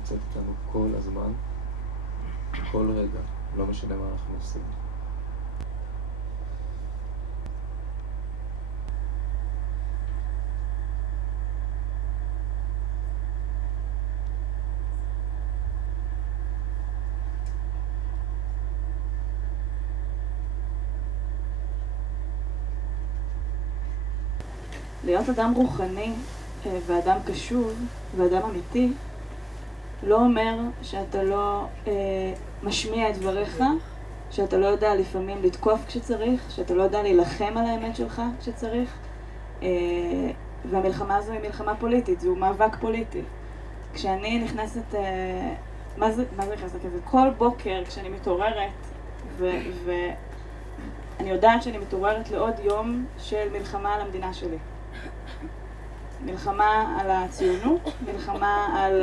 נמצאת איתנו כל הזמן, כל רגע, לא משנה מה אנחנו עושים. להיות אדם רוחני ואדם קשוב ואדם אמיתי לא אומר שאתה לא משמיע את דבריך, שאתה לא יודע לפעמים לתקוף כשצריך, שאתה לא יודע להילחם על האמת שלך כשצריך. והמלחמה הזו היא מלחמה פוליטית, זהו מאבק פוליטי. כשאני נכנסת, מה זה נכנסת כזה? כל בוקר כשאני מתעוררת ואני יודעת שאני מתעוררת לעוד יום של מלחמה על המדינה שלי. מלחמה על הציונות, מלחמה על